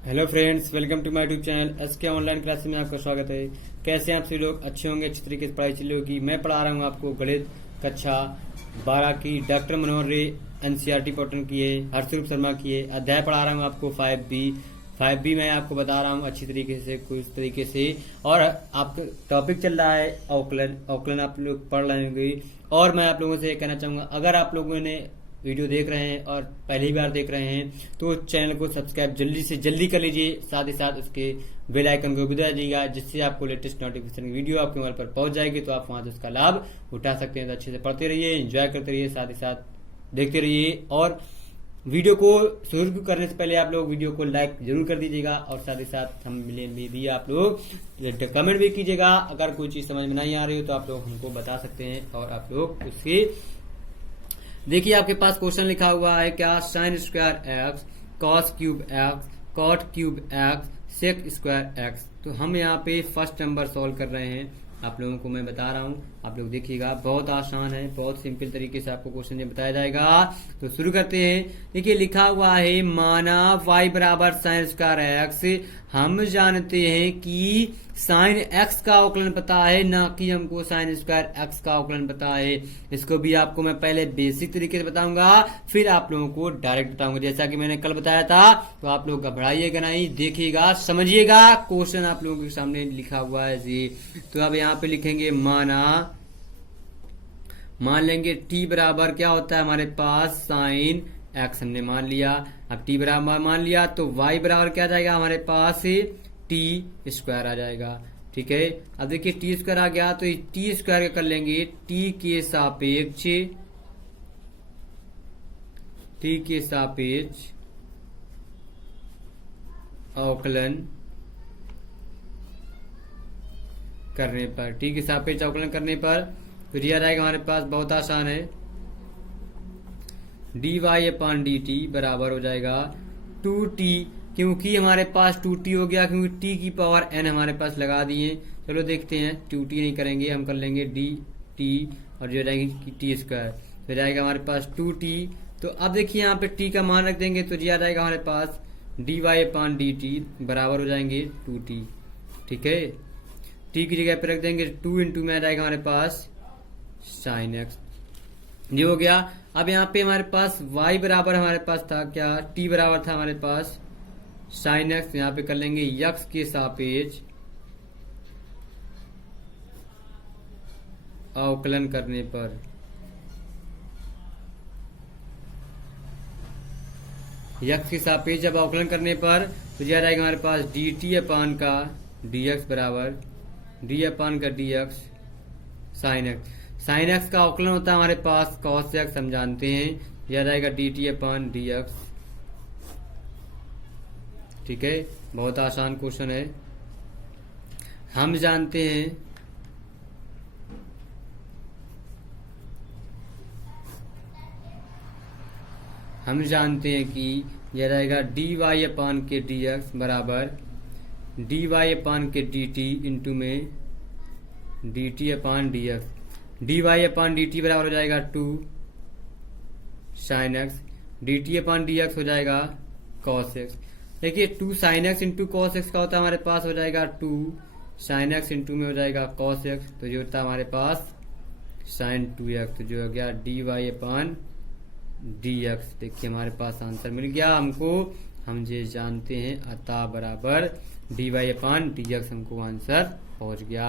Hello friends, welcome to my YouTube channel SK online classes में आपका स्वागत है। कैसे हैं आप सभी लोग? अच्छे होंगे, अच्छी तरीके से पढ़ाई चली होगी। मैं पढ़ा रहा हूँ आपको गणित कक्षा 12 की डॉक्टर मनोहर रे एनसीईआरटी पैटर्न की है, हर्षरूप शर्मा की है। अध्याय पढ़ा रहा हूँ आपको 5B मैं आपको बता रहा हूँ अच्छी तरीके से, कुछ तरीके से। और आपका टॉपिक चल रहा है अवकलन आप लोग पढ़ रहे होंगे। और मैं आप लोगों से कहना चाहूंगा, अगर आप लोगों ने वीडियो देख रहे हैं और पहली बार देख रहे हैं तो चैनल को सब्सक्राइब जल्दी से जल्दी कर लीजिए। साथ ही साथ उसके बेल आइकन को भी दबा दीजिएगा, जिससे आपको लेटेस्ट नोटिफिकेशन की वीडियो आपके मोबाइल पर पहुंच जाएगी, तो आप वहां से उसका लाभ उठा सकते हैं। तो अच्छे से पढ़ते रहिए, एंजॉय करते रहिए, साथ ही साथ देखते रहिए। और वीडियो को शुरू करने से पहले आप लोग वीडियो को लाइक जरूर कर दीजिएगा, और साथ ही साथ हम मिले भी आप लोग कमेंट भी कीजिएगा। अगर कोई चीज समझ में नहीं आ रही हो तो आप लोग हमको बता सकते हैं, और आप लोग उसके देखिए आपके पास क्वेश्चन लिखा हुआ है क्या, sine square x, cos cube x, cot cube x, sec square x. तो हम यहाँ पे फर्स्ट नंबर सॉल्व कर रहे हैं, आप लोगों को मैं बता रहा हूँ, आप लोग देखिएगा। बहुत आसान है, बहुत सिंपल तरीके से आपको क्वेश्चन बताया जाएगा। तो शुरू करते हैं। देखिए लिखा हुआ है, माना y बराबर साइन स्क्वायर एक्स। हम जानते हैं कि साइन एक्स का अवकलन पता है, ना कि हमको साइन स्क्वायर एक्स का अवकलन पता है। इसको भी आपको मैं पहले बेसिक तरीके से बताऊंगा, फिर आप लोगों को डायरेक्ट बताऊंगा, जैसा कि मैंने कल बताया था। तो आप लोग घबराइएगा नहीं, देखिएगा, समझिएगा। क्वेश्चन आप लोगों के सामने लिखा हुआ है जी। तो अब यहाँ पे लिखेंगे, मान लेंगे t बराबर क्या होता है हमारे पास, साइन एक्स हमने मान लिया। अब t बराबर मान लिया तो y बराबर क्या आ जाएगा हमारे पास, टी स्क्वायर आ जाएगा। ठीक है, अब देखिए टी स्क्वायर आ गया, तो टी स्क्वायर कर लेंगे टी के सापेक्ष अवकलन करने पर, टी के सापेक्ष अवकलन करने पर फिर यह आएगा हमारे पास, बहुत आसान है, d Y upon D T बराबर हो जाएगा 2t, क्योंकि हमारे पास 2t हो गया, क्योंकि t की पावर n हमारे पास लगा दिए। चलो देखते हैं, 2t नहीं करेंगे, हम कर लेंगे डी टी, और जो जाएगी टी स्क्वायर, फिर जाएगा हमारे पास 2t। तो अब देखिए यहाँ पे t का मान रख देंगे तो जी आ जाएगा हमारे पास D Y upon D T बराबर हो जाएंगे 2t। ठीक है, t की जगह पे रख देंगे 2 इंटू में आ जाएगा हमारे पास साइन एक्स, ये हो गया। अब यहाँ पे हमारे पास y बराबर हमारे पास था क्या, t बराबर था हमारे पास साइन एक्स। यहाँ पे कर लेंगे x के सापेक्ष अवकलन करने पर, x के सापेक्ष जब अवकलन करने पर तो यह रहेगा हमारे पास डी टी अपान का dx बराबर डी अपान का dx sine x. Sine x का अवकलन होता है हमारे पास कॉस एक्स, हम जानते हैं, यह रहेगा D T upon D x. ठीक है, बहुत आसान क्वेश्चन है। हम जानते हैं कि यह रहेगा डी वाई अपान के डी एक्स बराबर डी वाई अपान के डी टी इंटू में D T upon D x. D Y अपान डी टी बराबर हो जाएगा 2 sine x, D T upon D x हो जाएगा कॉस एक्स। देखिए 2 sine x into cos x का होता है हमारे पास, हो जाएगा 2 साइन एक्स इंटू में हो जाएगा कॉस एक्स, तो जो होता है हमारे पास साइन 2x, तो जो हो गया डी वाई अपान डी एक्स। देखिए हमारे पास आंसर मिल गया हमको, हम ये जानते हैं, अतः बराबर डी वाई अपान डी एक्स, हमको आंसर पहुंच गया।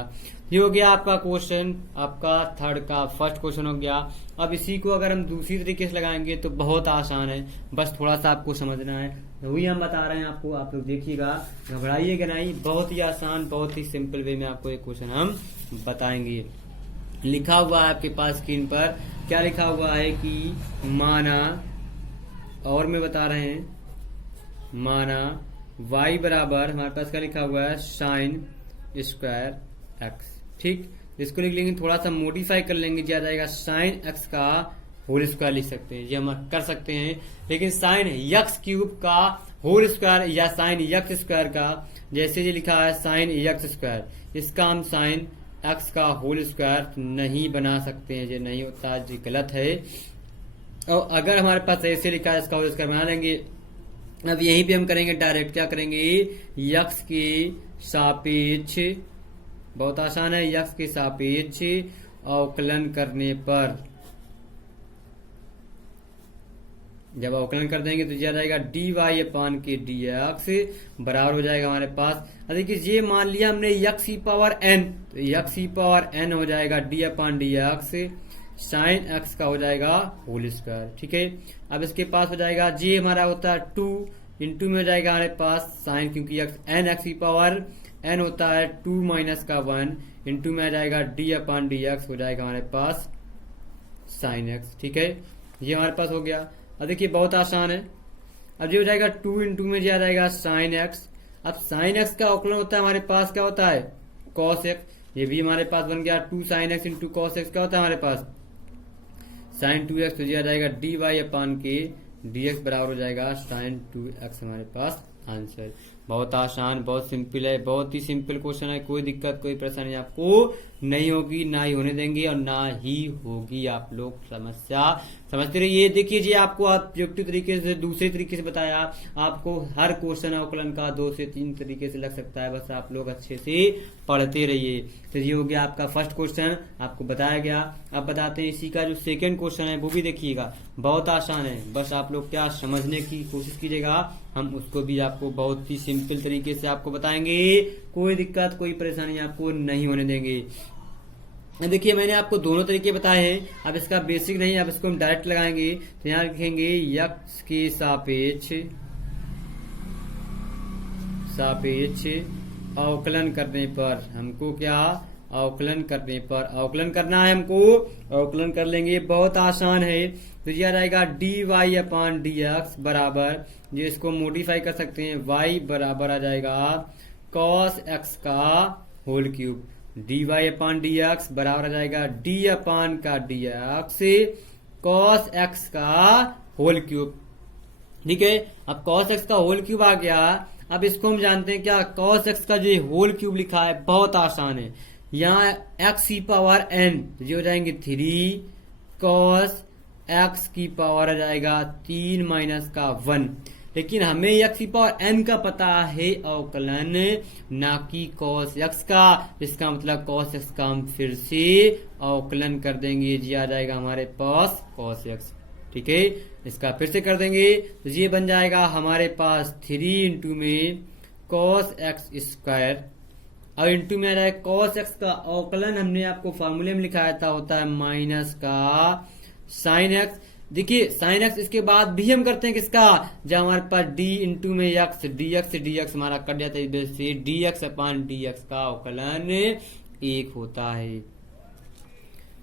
ये हो गया आपका क्वेश्चन, आपका थर्ड का फर्स्ट क्वेश्चन हो गया। अब इसी को अगर हम दूसरी तरीके से लगाएंगे तो बहुत आसान है, बस थोड़ा सा आपको समझना है, वही हम बता रहे हैं आपको। आप लोग देखिएगा, घबराइएगा नहीं, बहुत ही आसान, बहुत ही सिंपल वे में आपको एक क्वेश्चन हम बताएंगे। लिखा हुआ है आपके पास स्क्रीन पर, क्या लिखा हुआ है कि माना, और मैं बता रहे हैं, माना y बराबर हमारे पास क्या लिखा हुआ है, साइन स्क्वायर एक्स। ठीक, इसको लिख लेंगे, थोड़ा सा मॉडिफाई कर लेंगे, ज्यादा जाएगा साइन एक्स का होल स्क्वायर लिख सकते हैं, ये हम कर सकते हैं। लेकिन साइन एक्स क्यूब का होल स्क्वायर या साइन एक्स स्क्वायर का, जैसे ये लिखा है साइन एक्स स्क्वायर, इसका हम साइन एक्स का होल स्क्वायर नहीं बना सकते हैं, ये नहीं होता, ये गलत है। और अगर हमारे पास ऐसे लिखा है इसका होल स्क्वायर बना लेंगे, अब यहीं पे हम करेंगे डायरेक्ट, क्या करेंगे, यक्स के सापेक्ष, बहुत आसान है, यक्स के सापेक्ष अवकलन करने पर, जब अवकलन कर देंगे तो यह जाएगा dy अपान के dx बराबर हो जाएगा हमारे पास। देखिए ये मान लिया हमने x की पावर n, तो x की पावर n हो जाएगा d अपान dx साइन x का हो जाएगा होल स्क्वायर। ठीक है, अब इसके पास हो जाएगा जे हमारा होता है 2 इंटू में हो जाएगा हमारे पास साइन, क्योंकि n x की पावर n होता है 2 माइनस का 1 इंटू में आ जाएगा d अपान dx हो जाएगा हमारे पास साइन x। ठीक है, ये हमारे पास हो गया। अब देखिए बहुत आसान है, अब ये हो जाएगा 2 इंटू में जो आ जाएगा साइन एक्स। अब साइन एक्स का अवकलन होता है हमारे पास क्या होता है, कॉस एक्स, ये भी हमारे पास बन गया 2 sine x into cos x, क्या होता है हमारे पास साइन 2x, तो ये आ जाएगा dy अपान के dx बराबर हो जाएगा साइन 2x हमारे पास आंसर। बहुत आसान, बहुत सिंपल है, बहुत ही सिंपल क्वेश्चन है, कोई दिक्कत कोई परेशानी आपको नहीं होगी, ना ही होने देंगे और ना ही होगी। आप लोग समस्या समझते रहिए। देखिए जी आपको ऑब्जेक्टिव तरीके से, दूसरे तरीके से बताया, आपको हर क्वेश्चन अवकलन का 2 से 3 तरीके से लग सकता है, बस आप लोग अच्छे से पढ़ते रहिए। तो ये हो गया आपका फर्स्ट क्वेश्चन, आपको बताया गया। अब बताते हैं इसी का जो सेकंड क्वेश्चन है वो भी देखिएगा, बहुत आसान है, बस आप लोग क्या समझने की कोशिश कीजिएगा, हम उसको भी आपको बहुत ही सिंपल तरीके से आपको बताएंगे, कोई दिक्कत कोई परेशानी आपको नहीं होने देंगे। देखिए मैंने आपको दोनों तरीके बताए हैं, अब इसका बेसिक नहीं, अब इसको हम डायरेक्ट लगाएंगे। तो यहाँ लिखेंगे यक्स के सापेक्ष अवकलन करने पर, हमको क्या अवकलन करने पर अवकलन करना है, हमको अवकलन कर लेंगे, बहुत आसान है। तो यह रहेगा dy अपान dx बराबर, जो इसको मॉडिफाई कर सकते हैं, y बराबर आ जाएगा cos x का होल क्यूब, dy अपान dx बराबर आ जाएगा d अपान का dx cos x का होल क्यूब। ठीक है, अब cos x का होल क्यूब आ गया। अब इसको हम जानते हैं क्या, cos x का जो होल क्यूब लिखा है बहुत आसान है, यहाँ x की पावर n, जो हो जाएंगे 3 cos x की पावर आ जाएगा 3 माइनस का 1, लेकिन हमें x की पावर n का पता है अवकलन, ना कि cos x का। इसका मतलब cos x का हम फिर से अवकलन कर देंगे, जी आ जाएगा हमारे पास cos x। ठीक है, इसका फिर से कर देंगे तो ये बन जाएगा हमारे पास 3 इंटू में cos x स्क्वायर, और इंटू में आ जाएगा cos x का अवकलन हमने आपको फॉर्मूले में लिखाया था, होता है माइनस का साइन x। देखिए साइन x इसके बाद भी हम करते हैं किसका, जब हमारे पास d इंटू में x, dx हमारा कट जाता है, इधर से dx अपान dx का अवकलन 1 होता है।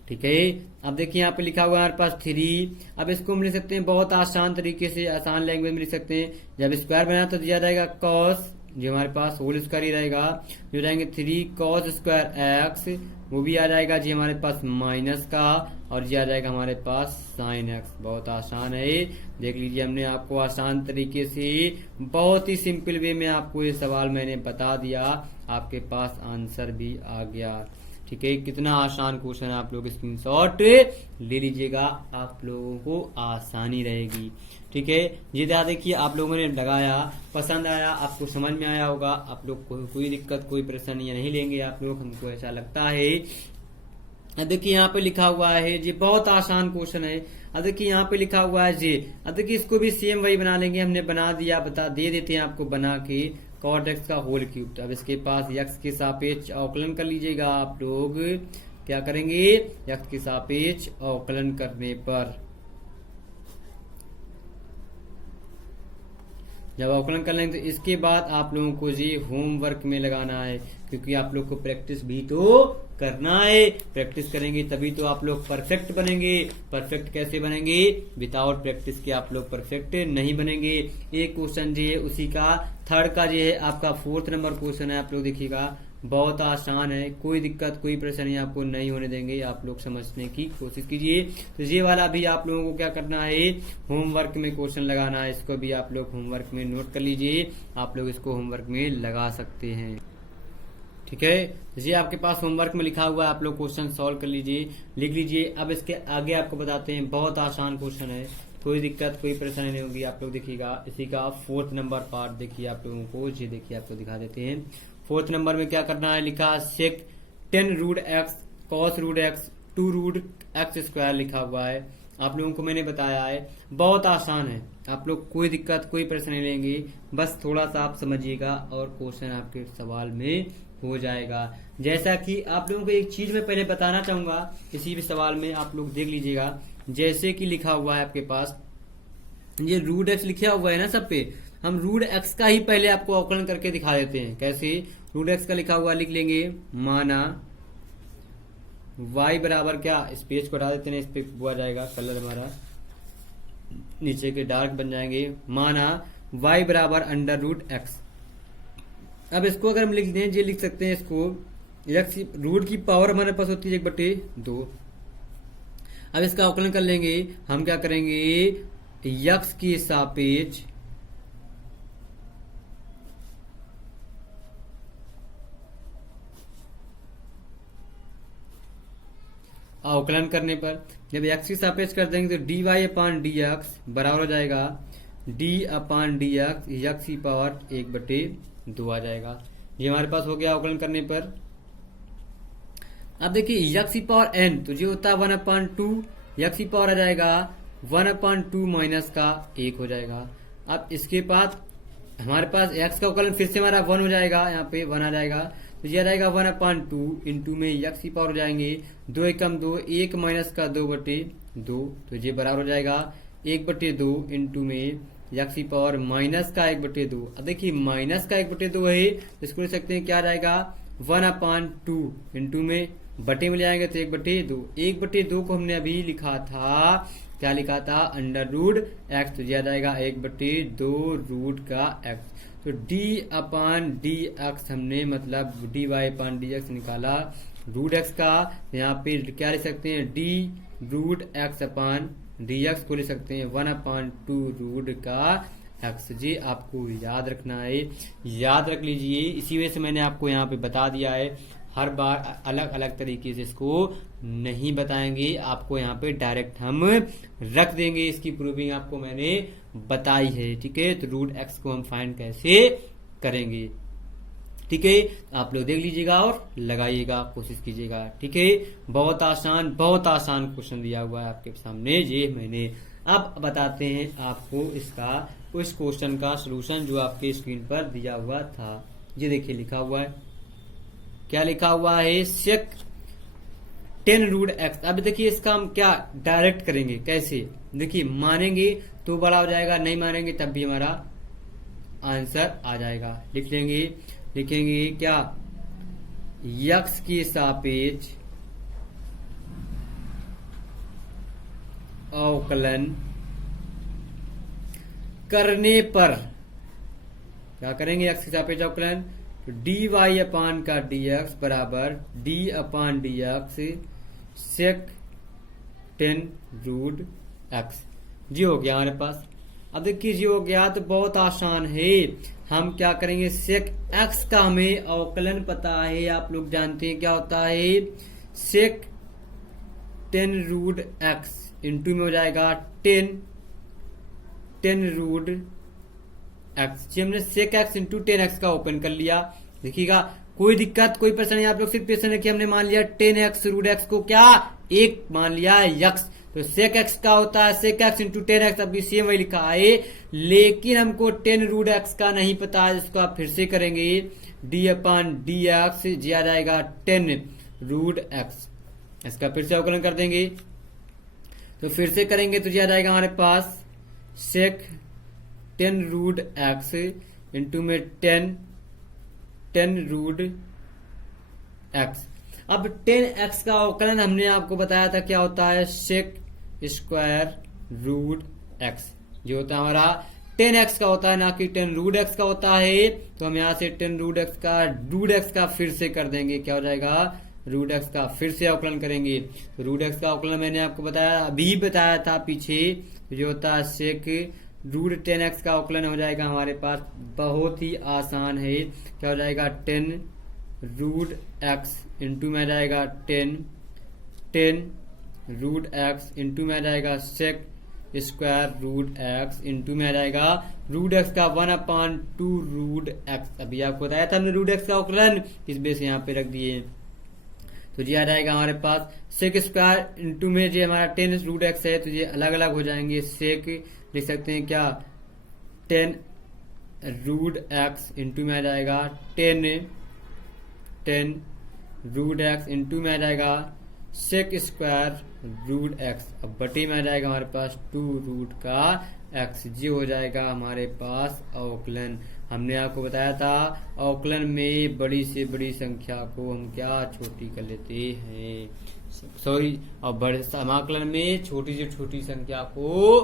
ठीक है, अब देखिए यहाँ पे लिखा हुआ है हमारे पास 3, अब इसको हम लिख सकते हैं बहुत आसान तरीके से, आसान लैंग्वेज में लिख सकते हैं। जब स्क्वायर बना तो दिया जाएगा cos, जो हमारे पास होल स्क्वायर ही रहेगा, जो जाएंगे 3 cos स्क्वायर x, वो भी आ जाएगा जी हमारे पास माइनस का, और ये आ जाएगा हमारे पास साइन x। बहुत आसान है, देख लीजिए हमने आपको आसान तरीके से बहुत ही सिंपल वे में आपको ये सवाल मैंने बता दिया, आपके पास आंसर भी आ गया। ठीक है, कितना आसान क्वेश्चन है, आप लोग स्क्रीनशॉट ले लीजिएगा, आप लोगों को आसानी रहेगी। ठीक है, ये देखिए आप लोगों ने लगाया, पसंद आया, आपको समझ में आया होगा, आप लोग को कोई दिक्कत कोई परेशानी नहीं लेंगे आप लोग, हमको ऐसा लगता है। देखिए यहाँ पे लिखा हुआ है जी, बहुत आसान क्वेश्चन है। अब देखिए यहाँ पे लिखा हुआ है जी, अब देखिए इसको भी सेम वही बना लेंगे, हमने बना दिया, बता दे देते हैं आपको बना के, cot x का होल क्यूब। तो अब इसके पास x के सापेक्ष अवकलन कर लीजिएगा, आप लोग क्या करेंगे, x के सापेक्ष अवकलन करने पर, जब अवकलन कर लेंगे तो इसके बाद आप लोगों को जी होमवर्क में लगाना है, क्योंकि आप लोग को प्रैक्टिस भी तो करना है, प्रैक्टिस करेंगे तभी तो आप लोग परफेक्ट बनेंगे। परफेक्ट कैसे बनेंगे, विदाउट प्रैक्टिस के आप लोग परफेक्ट नहीं बनेंगे। एक क्वेश्चन जो है उसी का थर्ड का जो है आपका 4th नंबर क्वेश्चन है, आप लोग देखिएगा बहुत आसान है, कोई दिक्कत कोई परेशानी आपको नहीं होने देंगे, आप लोग समझने की कोशिश कीजिए। तो ये वाला भी आप लोगों को क्या करना है, होमवर्क में क्वेश्चन लगाना है, इसको भी आप लोग होमवर्क में नोट कर लीजिए, आप लोग इसको होमवर्क में लगा सकते हैं। ठीक है, ये आपके पास होमवर्क में लिखा हुआ है, आप लोग क्वेश्चन सॉल्व कर लीजिए, लिख लीजिए। अब इसके आगे आपको बताते हैं, बहुत आसान क्वेश्चन है, कोई दिक्कत कोई परेशानी नहीं होगी। आप लोग देखिएगा इसी का 4th नंबर पार्ट देखिए आप लोगों को, ये देखिए आपको दिखा देते हैं। 4th नंबर में क्या करना है, लिखा sec 10 root x cos root x 2 root x square लिखा हुआ है। आप लोगों को मैंने बताया है बहुत आसान है, आप लोग कोई दिक्कत कोई परेशानी लेंगे, बस थोड़ा सा आप समझिएगा और क्वेश्चन आपके सवाल में हो जाएगा। जैसा कि आप लोगों को एक चीज मैं पहले बताना चाहूंगा किसी भी सवाल में, आप लोग देख लीजिएगा। जैसे कि लिखा हुआ है आपके पास ये रूट एक्स लिखा हुआ है ना सब पे, हम रूट एक्स का ही पहले आपको अवकलन करके दिखा देते हैं। कैसे, रूट एक्स का लिखा हुआ लिख लेंगे, माना y बराबर क्या, इस पेज को हटा देते हैं, इस पे हुआ जाएगा कलर हमारा नीचे के डार्क बन जाएंगे। माना y बराबर अंडर रूट एक्स। अब इसको अगर हम लिख दें, ये लिख सकते हैं इसको, एक्स रूट की पावर हमारे पास होती है 1/2। अब इसका अवकलन कर लेंगे हम, क्या करेंगे, यक्स के सापेक्ष अवकलन करने पर जब एक्स की सापेक्ष कर देंगे तो dy अपान डी एक्स बराबर हो जाएगा d upon D x x की पावर 1/2 आ जाएगा। ये हमारे पास हो गया अवकलन करने पर। अब देखिए यक्स की पावर n, तो ये होता है 1/2, यक्स की पावर आ जाएगा 1/2 माइनस का 1 हो जाएगा। अब इसके बाद हमारे पास x का अवकलन फिर से हमारा 1 हो जाएगा, यहाँ पे 1 आ जाएगा, तो ये आ जाएगा 1/2 इंटू में यक्स की पावर हो जाएंगे 2 एकम 2, 1 माइनस का 2/2, तो ये बराबर हो जाएगा 1/2 इंटू में यक्स की पावर माइनस का 1/2। अब देखिए माइनस का 1/2 है, तो इसको लिख सकते हैं क्या आ जाएगा 1/2 इंटू में बटे में ले आएंगे तो 1/2। 1/2 को हमने अभी लिखा था, क्या लिखा था, अंडर रूट एक्स, तो यह आ जाएगा 1/2 रूट का एक्स। तो d अपान डी एक्स हमने मतलब dy अपान डी एक्स निकाला रूट एक्स का, यहाँ पे क्या लिख सकते हैं, d रूट एक्स अपान डी एक्स को लिख सकते हैं 1/2 रूट का एक्स। जी आपको याद रखना है, याद रख लीजिए, इसी वजह से मैंने आपको यहाँ पे बता दिया है। हर बार अलग अलग तरीके से इसको नहीं बताएंगे, आपको यहाँ पे डायरेक्ट हम रख देंगे, इसकी प्रूविंग आपको मैंने बताई है। ठीक है, तो रूट एक्स को हम फाइंड कैसे करेंगे, ठीक है, आप लोग देख लीजिएगा और लगाइएगा, कोशिश कीजिएगा। ठीक है, बहुत आसान क्वेश्चन दिया हुआ है आपके सामने, ये मैंने अब बताते हैं आपको इसका उस क्वेश्चन का सलूशन जो आपके स्क्रीन पर दिया हुआ था। ये देखिए लिखा हुआ है, क्या लिखा हुआ है, सेक 10 रूट एक्स। अब देखिए इसका हम क्या डायरेक्ट करेंगे, कैसे, देखिए मानेंगे तो बड़ा हो जाएगा, नहीं मानेंगे तब भी हमारा आंसर आ जाएगा। लिखेंगे क्या, यक्स के सापेक्ष अवकलन करने पर क्या करेंगे, एक्स के सापेक्ष अवकलन, तो dy अपान का dx बराबर d upon D X sec 10 root X. जी हो गया हमारे पास। अब देखिए जी हो गया तो बहुत आसान है, हम क्या करेंगे, सेक x का हमें अवकलन पता है, आप लोग जानते हैं क्या होता है, सेक 10 रूट एक्स इंटू में हो जाएगा 10 रूट एक्स। जी हमने सेक एक्स इंटू 10x का ओपन कर लिया। देखिएगा कोई दिक्कत कोई परेशानी, आप लोग सिर्फ क्वेश्चन है कि हमने मान लिया 10x रूट एक्स को क्या एक मान लिया यक्स, तो सेक एक्स का होता है सेक एक्स इंटू 10x, अभी सेम वही लिखा है, लेकिन हमको 10 रूट एक्स का नहीं पता है, जिसको आप फिर से करेंगे d अपान डी एक्स, जी आ जाएगा 10 रूट एक्स। इसका फिर से अवकलन कर देंगे, तो फिर से करेंगे तो जी आ जाएगा हमारे पास सेक 10 रूट एक्स इंटू में 10 रूट एक्स। अब 10x का अवकलन हमने आपको बताया था क्या होता है, सेक स्क्वायर रूट एक्स, जो होता है हमारा 10x का होता है, ना कि 10 रूट एक्स का होता है। तो हम यहाँ से 10 रूट एक्स का फिर से कर देंगे, क्या हो जाएगा, रूट एक्स का फिर से अवकलन करेंगे। तो रूट एक्स का अवकलन मैंने आपको बताया, अभी बताया था पीछे, जो होता है सेक रूट 10x का अवकलन हो जाएगा हमारे पास, बहुत ही आसान है, क्या हो जाएगा 10 रूट एक्स इंटू में आ जाएगा 10 रूट एक्स इंटू में आ जाएगा sec square root x into में आ जाएगा रूट एक्स का 1/2 रूट एक्स। अभी आपको बताया था हमने रूट एक्स का अवकलन, इस बेस यहाँ पे रख दिए। तो ये आ जाएगा हमारे पास सेक स्क्वायर इंटू में जो हमारा 10 रूट एक्स है, तो ये अलग अलग हो जाएंगे। सेक लिख सकते हैं क्या 10 रूट एक्स इंटू में आ जाएगा 10 रूट एक्स इंटू में आ जाएगा सेक स्क्वायर रूट एक्स। अब बटे में आ जाएगा हमारे पास 2 रूट का एक्स। ये हो जाएगा हमारे पास अवकलन। हमने आपको बताया था अवकलन में बड़ी से बड़ी संख्या को हम क्या छोटी कर लेते हैं, सॉरी, और बड़े समाकलन में छोटी से छोटी संख्या को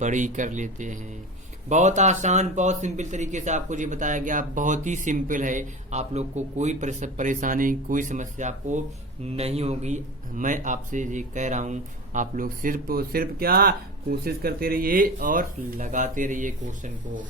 बड़ी कर लेते हैं। बहुत आसान, बहुत सिंपल तरीके से आपको ये बताया गया, बहुत ही सिंपल है। आप लोग को कोई परेशानी, कोई समस्या आपको नहीं होगी। मैं आपसे ये कह रहा हूँ, आप लोग सिर्फ क्या कोशिश करते रहिए और लगाते रहिए क्वेश्चन को।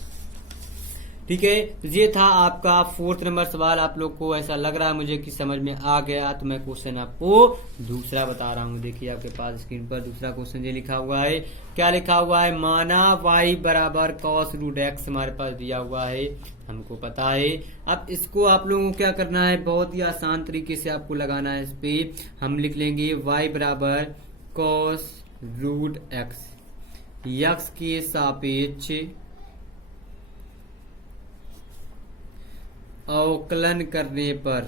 ठीक है, तो ये था आपका 4th नंबर सवाल। आप लोग को ऐसा लग रहा है मुझे कि समझ में आ गया, तो मैं क्वेश्चन आपको दूसरा बता रहा हूँ। देखिए आपके पास स्क्रीन पर दूसरा क्वेश्चन ये लिखा हुआ है। क्या लिखा हुआ है? माना y बराबर cos रूट एक्स हमारे पास दिया हुआ है, हमको पता है। अब इसको आप लोगों को क्या करना है, बहुत ही आसान तरीके से आपको लगाना है। इस पे हम लिख लेंगे y बराबर cos रूट एक्स, यक्स के सापेक्ष अवकलन करने पर,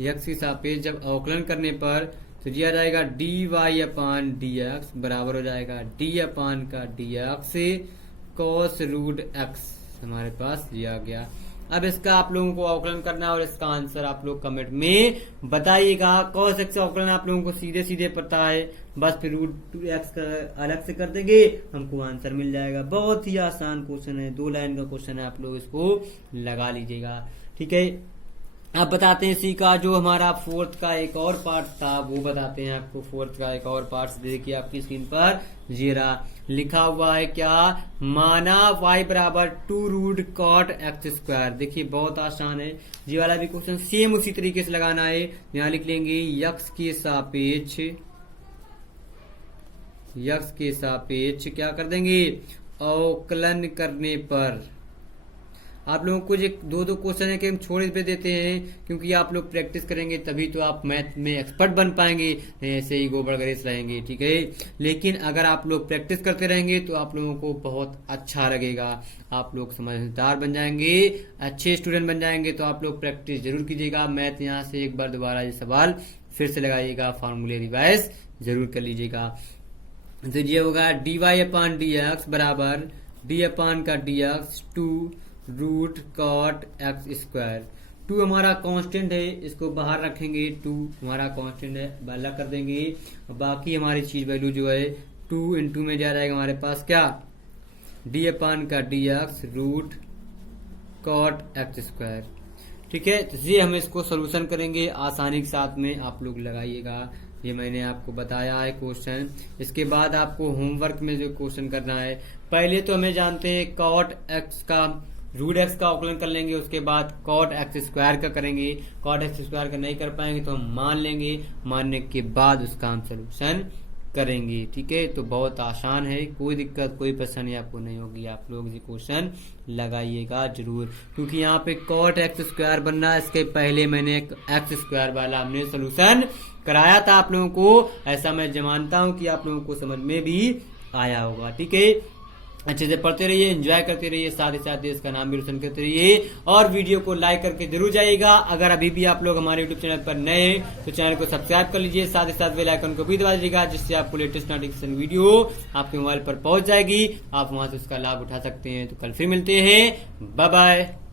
यक्स के सापेक्ष जब अवकलन करने पर तो दिया जाएगा dy/dx बराबर हो जाएगा d/dx cos रूट एक्स हमारे पास दिया गया। अब इसका आप लोगों को अवकलन करना है और इसका आंसर आप लोग कमेंट में बताइएगा। cos x अवकलन आप लोगों को सीधे सीधे पता है, बस फिर रूट एक्स का अलग से कर देंगे, हमको आंसर मिल जाएगा। बहुत ही आसान क्वेश्चन है, 2 लाइन का क्वेश्चन है, आप लोग इसको लगा लीजिएगा। ठीक है, अब बताते हैं इसी का जो हमारा 4th का एक और पार्ट था, वो बताते हैं आपको। 4th का एक और पार्ट देखिए आपकी स्क्रीन पर जीरा लिखा हुआ है। क्या? माना y बराबर 2 रूट कॉट एक्स स्क्वायर। देखिए बहुत आसान है, ये वाला भी क्वेश्चन सेम उसी तरीके से लगाना है। यहाँ लिख लेंगे यक्स के सापेक्ष क्या कर देंगे, अवकलन करने पर। आप लोगों को जो 2 क्वेश्चन है कि हम छोड़ पे देते हैं, क्योंकि आप लोग प्रैक्टिस करेंगे तभी तो आप मैथ में एक्सपर्ट बन पाएंगे, ऐसे ही गोबर गरेस रहेंगे। ठीक है, लेकिन अगर आप लोग प्रैक्टिस करते रहेंगे तो आप लोगों को बहुत अच्छा लगेगा, आप लोग समझदार बन जाएंगे, अच्छे स्टूडेंट बन जाएंगे। तो आप लोग प्रैक्टिस जरूर कीजिएगा। मैथ यहाँ से एक बार दोबारा ये सवाल फिर से लगाइएगा, फॉर्मूले रिवाइज जरूर कर लीजिएगा। तो ये होगा dy/dx बराबर d/dx 2 root cot x square. 2 हमारा कांस्टेंट है, इसको बाहर रखेंगे, 2 हमारा कांस्टेंट है, अलग कर देंगे। बाकी हमारी चीज वैल्यू जो है 2 इंटू में जा जाएगा हमारे पास क्या, d/dx root cot x square. ठीक है, तो ये हम इसको सोल्यूशन करेंगे आसानी के साथ में, आप लोग लगाइएगा। ये मैंने आपको बताया है क्वेश्चन। इसके बाद आपको होमवर्क में जो क्वेश्चन करना है, पहले तो हमें जानते हैं कॉट एक्स का रूट एक्स का अवकलन कर लेंगे, उसके बाद कॉट एक्स स्क्वायर का करेंगे। कॉट एक्स स्क्वायर का नहीं कर पाएंगे तो हम मान लेंगे, मानने के बाद उसका हम सोल्यूशन करेंगे। ठीक है, तो बहुत आसान है, कोई दिक्कत कोई परेशानी आपको नहीं होगी। आप लोग ये क्वेश्चन लगाइएगा जरूर, क्योंकि यहाँ पे कॉट एक्स स्क्वायर बनना है। इसके पहले मैंने एक एक्स स्क्वायर वाला हमने सोल्यूशन कराया था आप लोगों को, ऐसा मैं मानता हूँ कि आप लोगों को समझ में भी आया होगा। ठीक है, अच्छे से पढ़ते रहिए, एंजॉय करते रहिए, साथ ही साथ देश का नाम भी रोशन करते रहिए और वीडियो को लाइक करके जरूर जाइएगा। अगर अभी भी आप लोग हमारे यूट्यूब चैनल पर नए हैं तो चैनल को सब्सक्राइब कर लीजिए, साथ ही साथ बेल आइकन को भी दबा दीजिएगा, जिससे आपको लेटेस्ट नोटिफिकेशन वीडियो आपके मोबाइल पर पहुंच जाएगी, आप वहां से उसका लाभ उठा सकते हैं। तो कल फिर मिलते हैं, बाय बाय।